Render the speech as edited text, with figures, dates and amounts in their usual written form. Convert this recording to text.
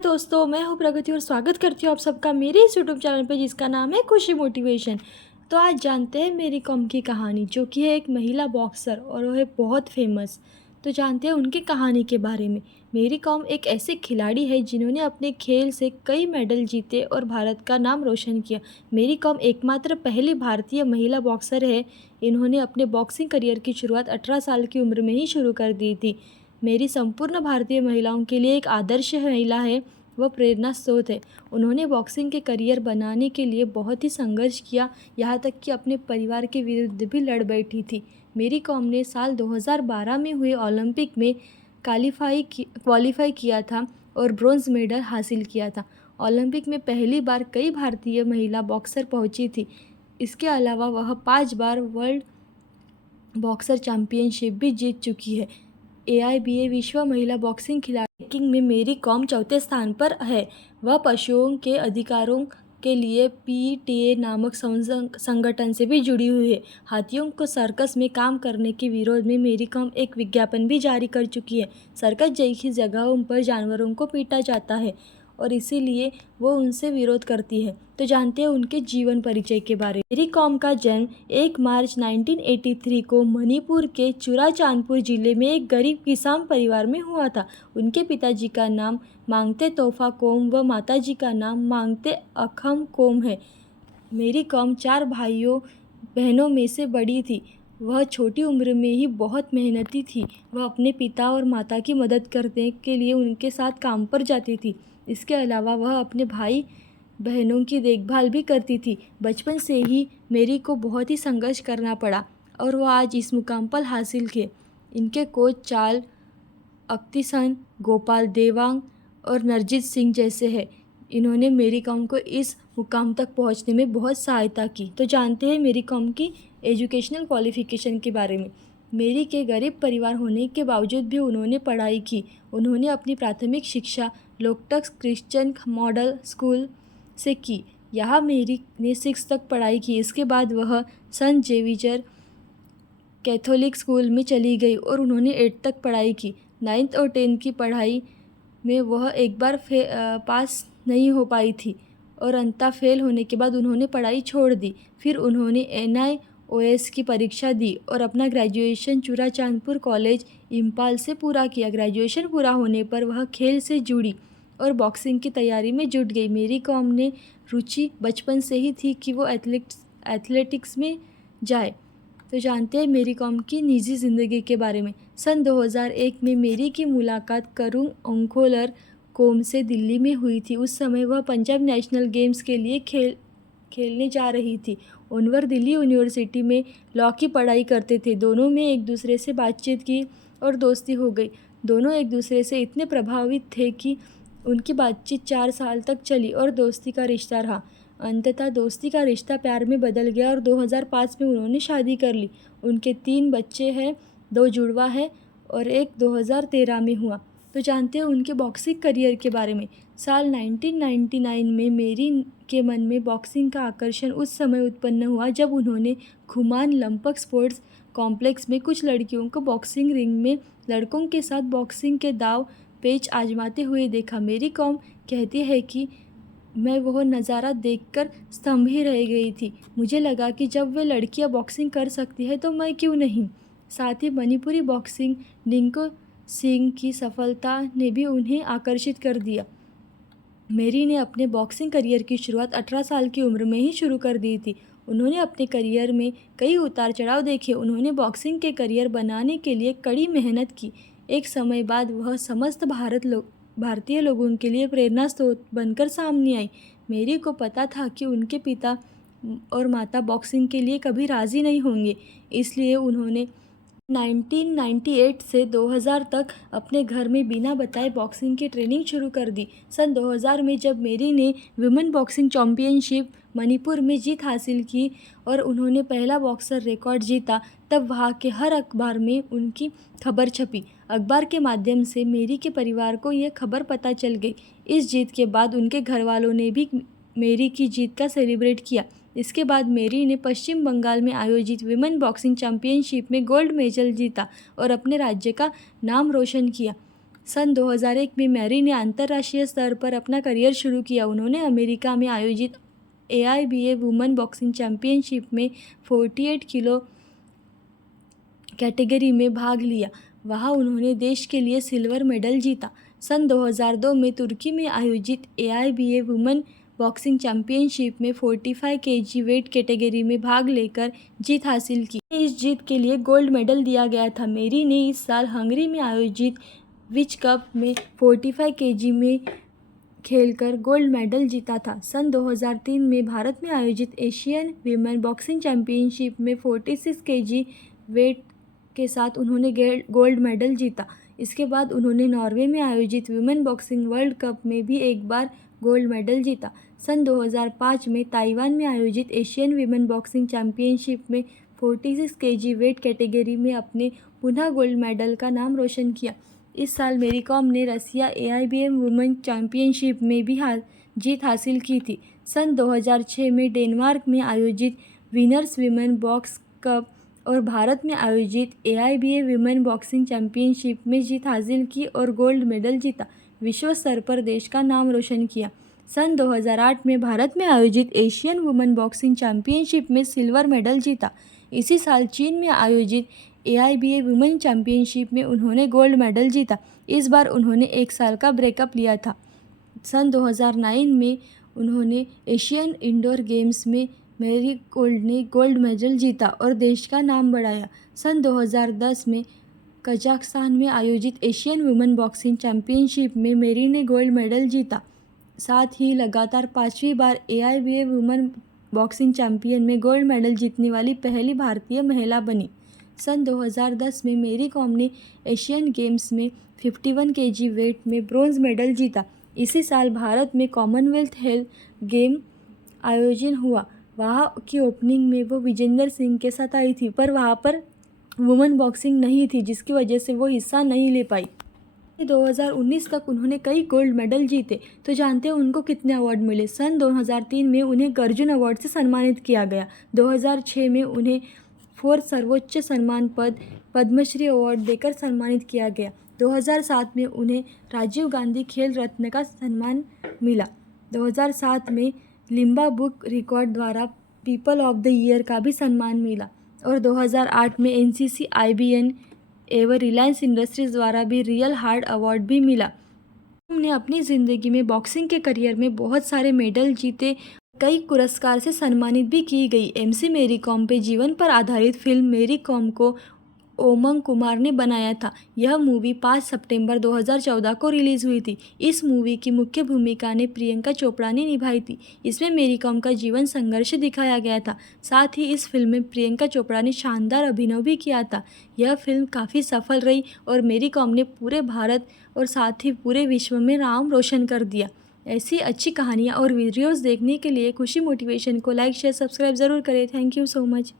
दोस्तों, मैं हूँ प्रगति और स्वागत करती हूँ आप सबका मेरे इस यूट्यूब चैनल पे जिसका नाम है खुशी मोटिवेशन। तो आज जानते हैं मेरी कॉम की कहानी, जो कि है एक महिला बॉक्सर और वो है बहुत फेमस। तो जानते हैं उनकी कहानी के बारे में। मेरी कॉम एक ऐसे खिलाड़ी है जिन्होंने अपने खेल से कई मेडल जीते और भारत का नाम रोशन किया। मेरी कॉम एकमात्र पहली भारतीय महिला बॉक्सर है। इन्होंने अपने बॉक्सिंग करियर की शुरुआत 18 साल की उम्र में ही शुरू कर दी थी। मेरी संपूर्ण भारतीय महिलाओं के लिए एक आदर्श महिला है, वह प्रेरणा स्रोत है। उन्होंने बॉक्सिंग के करियर बनाने के लिए बहुत ही संघर्ष किया, यहाँ तक कि अपने परिवार के विरुद्ध भी लड़ बैठी थी। मेरी कॉम ने साल 2012 में हुए ओलंपिक में क्वालिफाई किया था और ब्रॉन्ज मेडल हासिल किया था। ओलंपिक में पहली बार कई भारतीय महिला बॉक्सर पहुंची थी। इसके अलावा वह 5 बार वर्ल्ड बॉक्सर चैंपियनशिप भी जीत चुकी है। AIBA विश्व महिला बॉक्सिंग खिलाड़ी रैंकिंग में मेरी कॉम चौथे स्थान पर है। वह पशुओं के अधिकारों के लिए PETA नामक संगठन से भी जुड़ी हुई है। हाथियों को सर्कस में काम करने के विरोध में मेरी कॉम एक विज्ञापन भी जारी कर चुकी है। सर्कस जैसी जगहों पर जानवरों को पीटा जाता है और इसीलिए वो उनसे विरोध करती है। तो जानते हैं उनके जीवन परिचय के बारे में। मेरी कॉम का जन्म 1 मार्च 1983 को मणिपुर के चुराचांदपुर जिले में एक गरीब किसान परिवार में हुआ था। उनके पिताजी का नाम मांगते तोहफा कोम व माताजी का नाम मांगते अखम कोम है। मेरी कॉम 4 भाइयों बहनों में से बड़ी थी। वह छोटी उम्र में ही बहुत मेहनती थी। वह अपने पिता और माता की मदद करने के लिए उनके साथ काम पर जाती थी। इसके अलावा वह अपने भाई बहनों की देखभाल भी करती थी। बचपन से ही मेरी को बहुत ही संघर्ष करना पड़ा और वह आज इस मुकाम पर हासिल किए। इनके कोच चाल अख्तिसन, गोपाल देवांग और नरजीत सिंह जैसे हैं। इन्होंने मेरी कॉम को इस मुकाम तक पहुंचने में बहुत सहायता की। तो जानते हैं मेरी कॉम की एजुकेशनल क्वालिफ़िकेशन के बारे में। मेरी के गरीब परिवार होने के बावजूद भी उन्होंने पढ़ाई की। उन्होंने अपनी प्राथमिक शिक्षा लोकटक क्रिश्चियन मॉडल स्कूल से की। यहाँ मेरी ने 6 तक पढ़ाई की। इसके बाद वह संत जेवियर कैथोलिक स्कूल में चली गई और उन्होंने 8 तक पढ़ाई की। 9th और 10th की पढ़ाई में वह एक बार पास नहीं हो पाई थी और अंततः फेल होने के बाद उन्होंने पढ़ाई छोड़ दी। फिर उन्होंने NIOS की परीक्षा दी और अपना ग्रेजुएशन चुराचांदपुर कॉलेज इम्फाल से पूरा किया। ग्रेजुएशन पूरा होने पर वह खेल से जुड़ी और बॉक्सिंग की तैयारी में जुट गई। मेरी कॉम ने रुचि बचपन से ही थी कि वो एथलेटिक्स में जाए। तो जानते हैं मेरी कॉम की निजी ज़िंदगी के बारे में। सन 2001 में मेरी की मुलाकात करुण ओंखोलर कोम से दिल्ली में हुई थी। उस समय वह पंजाब नेशनल गेम्स के लिए खेलने जा रही थी। ओनवर दिल्ली यूनिवर्सिटी में लॉ की पढ़ाई करते थे। दोनों में एक दूसरे से बातचीत की और दोस्ती हो गई। दोनों एक दूसरे से इतने प्रभावित थे कि उनकी बातचीत 4 साल तक चली और दोस्ती का रिश्ता रहा। अंततः दोस्ती का रिश्ता प्यार में बदल गया और 2005 में उन्होंने शादी कर ली। उनके 3 बच्चे हैं, 2 जुड़वा है और एक 2013 में हुआ। तो जानते हैं उनके बॉक्सिंग करियर के बारे में। साल 1999 में मेरी के मन में बॉक्सिंग का आकर्षण उस समय उत्पन्न हुआ जब उन्होंने खुमान लंपक स्पोर्ट्स कॉम्प्लेक्स में कुछ लड़कियों को बॉक्सिंग रिंग में लड़कों के साथ बॉक्सिंग के दाव पेच आजमाते हुए देखा। मेरी कॉम कहती है कि मैं वह नज़ारा देखकर स्तंभ ही रह गई थी। मुझे लगा कि जब वे लड़कियां बॉक्सिंग कर सकती है तो मैं क्यों नहीं। साथ ही मणिपुरी बॉक्सिंग डिंको सिंह की सफलता ने भी उन्हें आकर्षित कर दिया। मेरी ने अपने बॉक्सिंग करियर की शुरुआत 18 साल की उम्र में ही शुरू कर दी थी। उन्होंने अपने करियर में कई उतार चढ़ाव देखे। उन्होंने बॉक्सिंग के करियर बनाने के लिए कड़ी मेहनत की। एक समय बाद वह समस्त भारतीय लोगों के लिए प्रेरणा स्रोत बनकर सामने आई। मेरी को पता था कि उनके पिता और माता बॉक्सिंग के लिए कभी राज़ी नहीं होंगे, इसलिए उन्होंने 1998 से 2000 तक अपने घर में बिना बताए बॉक्सिंग की ट्रेनिंग शुरू कर दी। सन 2000 में जब मेरी ने विमेन बॉक्सिंग चैंपियनशिप मणिपुर में जीत हासिल की और उन्होंने पहला बॉक्सर रिकॉर्ड जीता, तब वहाँ के हर अखबार में उनकी खबर छपी। अखबार के माध्यम से मेरी के परिवार को यह खबर पता चल गई। इस जीत के बाद उनके घर वालों ने भी मेरी की जीत का सेलिब्रेट किया। इसके बाद मेरी ने पश्चिम बंगाल में आयोजित विमेन बॉक्सिंग चैंपियनशिप में गोल्ड मेडल जीता और अपने राज्य का नाम रोशन किया। सन 2001 में मैरी ने अंतर्राष्ट्रीय स्तर पर अपना करियर शुरू किया। उन्होंने अमेरिका में आयोजित AIBA वुमेन बॉक्सिंग चैंपियनशिप में 48 किलो कैटेगरी में भाग लिया। वहाँ उन्होंने देश के लिए सिल्वर मेडल जीता। सन 2002 में तुर्की में आयोजित AIBA वुमेन बॉक्सिंग चैंपियनशिप में 45 kg वेट कैटेगरी में भाग लेकर जीत हासिल की। इस जीत के लिए गोल्ड मेडल दिया गया था। मेरी ने इस साल हंगरी में आयोजित विश्व कप में 45 kg में खेलकर गोल्ड मेडल जीता था। सन 2003 में भारत में आयोजित एशियन वीमेन बॉक्सिंग चैंपियनशिप में 46 kg वेट के साथ उन्होंने गोल्ड मेडल जीता। इसके बाद उन्होंने नॉर्वे में आयोजित वुमेन बॉक्सिंग वर्ल्ड कप में भी एक बार गोल्ड मेडल जीता। सन 2005 में ताइवान में आयोजित एशियन वीमेन बॉक्सिंग चैंपियनशिप में 46 kg वेट कैटेगरी में अपने पुनः गोल्ड मेडल का नाम रोशन किया। इस साल मेरी कॉम ने रसिया AIBA वुमेन चैंपियनशिप में भी जीत हासिल की थी। सन 2006 में डेनमार्क में आयोजित विनर्स वीमेन बॉक्स कप और भारत में आयोजित AIBA वुमेन बॉक्सिंग चैंपियनशिप में जीत हासिल की और गोल्ड मेडल जीता। विश्व स्तर पर देश का नाम रोशन किया। सन 2008 में भारत में आयोजित एशियन वुमेन बॉक्सिंग चैंपियनशिप में सिल्वर मेडल जीता। इसी साल चीन में आयोजित AIBA वुमेन चैंपियनशिप में उन्होंने गोल्ड मेडल जीता। इस बार उन्होंने एक साल का ब्रेकअप लिया था। सन 2009 में उन्होंने एशियन इंडोर गेम्स में मैरी कोम ने गोल्ड मेडल जीता और देश का नाम बढ़ाया। सन 2010 में कजाकिस्तान में आयोजित एशियन वुमेन बॉक्सिंग चैंपियनशिप में मैरी ने गोल्ड मेडल जीता। साथ ही लगातार 5वीं बार AIBA वुमेन बॉक्सिंग चैंपियन में गोल्ड मेडल जीतने वाली पहली भारतीय महिला बनी। सन 2010 में मेरी कॉम ने एशियन गेम्स में 51 kg वेट में ब्रोंज मेडल जीता। इसी साल भारत में कॉमनवेल्थ हेल्थ गेम आयोजन हुआ। वहाँ की ओपनिंग में वो विजेंदर सिंह के साथ आई थी, पर वहाँ पर वुमेन बॉक्सिंग नहीं थी, जिसकी वजह से वो हिस्सा नहीं ले पाई। 2019 तक उन्होंने कई गोल्ड मेडल जीते। तो जानते हैं उनको कितने अवार्ड मिले। सन 2003 में उन्हें अर्जुन अवार्ड से सम्मानित किया गया। 2006 में उन्हें 4 सर्वोच्च सम्मान पद पद्मश्री अवार्ड देकर सम्मानित किया गया। 2007 में उन्हें राजीव गांधी खेल रत्न का सम्मान मिला। 2007 में लिम्बा बुक रिकॉर्ड द्वारा पीपल ऑफ द ईयर का भी सम्मान मिला और 2008 में NCC IBN एवं रिलायंस इंडस्ट्रीज़ द्वारा भी रियल हार्ट अवार्ड भी मिला। उन्होंने अपनी ज़िंदगी में बॉक्सिंग के करियर में बहुत सारे मेडल जीते, कई पुरस्कार से सम्मानित भी की गई। MC मेरी कॉम पे जीवन पर आधारित फिल्म मेरी कॉम को ओमंग कुमार ने बनाया था। यह मूवी 5 सितंबर 2014 को रिलीज़ हुई थी। इस मूवी की मुख्य भूमिका ने प्रियंका चोपड़ा ने निभाई थी। इसमें मेरी कॉम का जीवन संघर्ष दिखाया गया था। साथ ही इस फिल्म में प्रियंका चोपड़ा ने शानदार अभिनय भी किया था। यह फिल्म काफ़ी सफल रही और मेरी कॉम ने पूरे भारत और साथ ही पूरे विश्व में नाम रोशन कर दिया। ऐसी अच्छी कहानियाँ और वीडियोज़ देखने के लिए खुशी मोटिवेशन को लाइक शेयर सब्सक्राइब ज़रूर करें। Thank you so much.